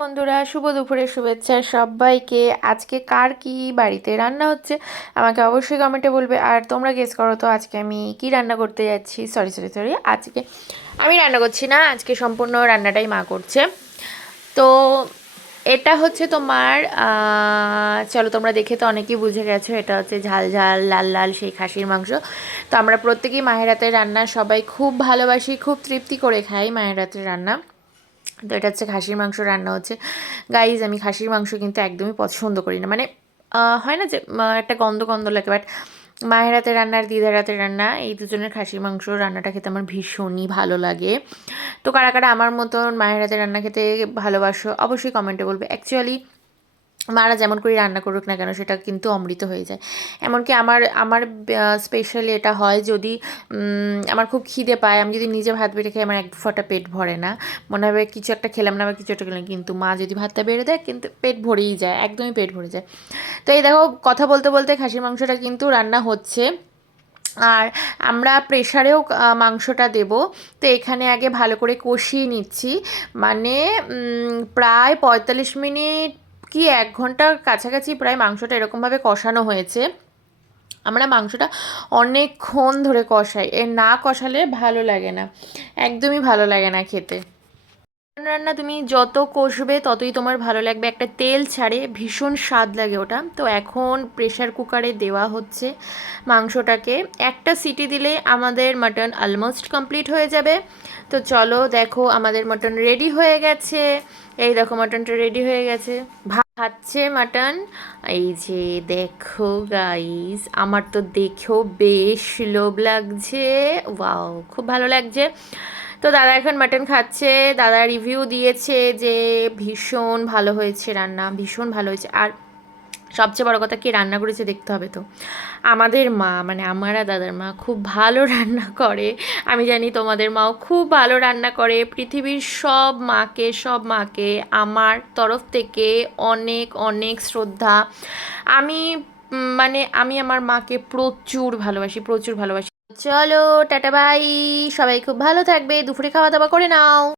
বন্ধুরা, শুভ দুপুরের শুভেচ্ছা সবাইকে। আজকে কার কি বাড়িতে রান্না হচ্ছে আমাকে অবশ্যই কমেন্টে বলবে। আর তোমরা গেস করো তো আজকে আমি কি রান্না করতে যাচ্ছি। সরি সরি সরি, আজকে আমি রান্না করছি না, আজকে সম্পূর্ণ রান্নাটাই মা করছে। তো এটা হচ্ছে তোমার চলো, তোমরা দেখে তো অনেকেই বুঝে গেছো, এটা হচ্ছে ঝাল ঝাল লাল লাল সেই খাসির মাংস। তো আমরা প্রত্যেকেই মায়ের হাতের রান্না সবাই খুব ভালোবাসি, খুব তৃপ্তি করে খাই মায়ের হাতের রান্না। তো এটা হচ্ছে খাসির মাংস রান্না হচ্ছে। গাইজ, আমি খাসির মাংস কিন্তু একদমই পছন্দ করি না, মানে হয় না যে একটা গন্ধ গন্ধ লাগে, বাট মায়ের হাতের রান্না আর দিদার হাতের রান্না, এই দুজনের খাসির মাংস রান্নাটা খেতে আমার ভীষণই ভালো লাগে। তো কারা কারা আমার মতন মায়ের হাতের রান্না খেতে ভালোবাসো অবশ্যই কমেন্টে বলবে। অ্যাকচুয়ালি মারা যেমন করে রান্না করুক না কেন, সেটা কিন্তু অমৃত হয়ে যায়। এমনকি আমার আমার স্পেশালি এটা হয় যদি আমার খুব খিদে পায়, আমি যদি নিজে ভাত বেড়ে খাই আমার এক ফোঁটা পেট ভরে না, মনে হবে কিছু একটা খেলাম না বা কিছু একটা খেলাম, কিন্তু মা যদি ভাতটা বেড়ে দেয় কিন্তু পেট ভরেই যায়, একদমই পেট ভরে যায়। তো এই দেখো, কথা বলতে বলতে খাসির মাংসটা কিন্তু রান্না হচ্ছে। আর আমরা প্রেশারেও মাংসটা দেব। তো এখানে আগে ভালো করে কষিয়ে নিচ্ছি, মানে প্রায় 45 মিনিট কি 1 ঘন্টার কাছাকাছি প্রায় মাংসটা এরকমভাবে কষানো হয়েছে। আমরা মাংসটা অনেকক্ষণ ধরে কষাই, এর না কষালে ভালো লাগে না, একদমই ভালো লাগে না খেতে। রান্না তুমি যত কষবে ততই তোমার ভালো লাগবে, একটা তেল ছাড়ে, ভীষণ স্বাদ লাগে ওটা। তো এখন প্রেশার কুকারে দেওয়া হচ্ছে মাংসটাকে, একটা সিটি দিলে আমাদের মাটন অলমোস্ট কমপ্লিট হয়ে যাবে। তো চলো দেখো, আমাদের মাটন রেডি হয়ে গেছে। এই দেখো, মাটনটা রেডি হয়ে গেছে, খাচ্ছে মাটন। এই যে দেখো গাইস, আমার তো দেখেও বেশ লোভ লাগছে। ওয়াও, খুব ভালো লাগছে। তো দাদা এখন মাটন খাচ্ছে, দাদা রিভিউ দিয়েছে যে ভীষণ ভালো হয়েছে রান্না, ভীষণ ভালো হয়েছে। আর সবচেয়ে বড় কথা, কি রান্না করেছে দেখতে হবে তো। আমাদের মা, মানে আমার আর দাদার মা খুব ভালো রান্না করে। আমি জানি তোমাদের মাও খুব ভালো রান্না করে। পৃথিবীর সব মাকে আমার তরফ থেকে অনেক অনেক শ্রদ্ধা। আমি মানে আমি আমার মাকে প্রচুর ভালোবাসি, প্রচুর ভালোবাসি। চলো, টাটা বাই। সবাই খুব ভালো থাকবে, দুপুরে খাওয়া দাওয়া করে নাও।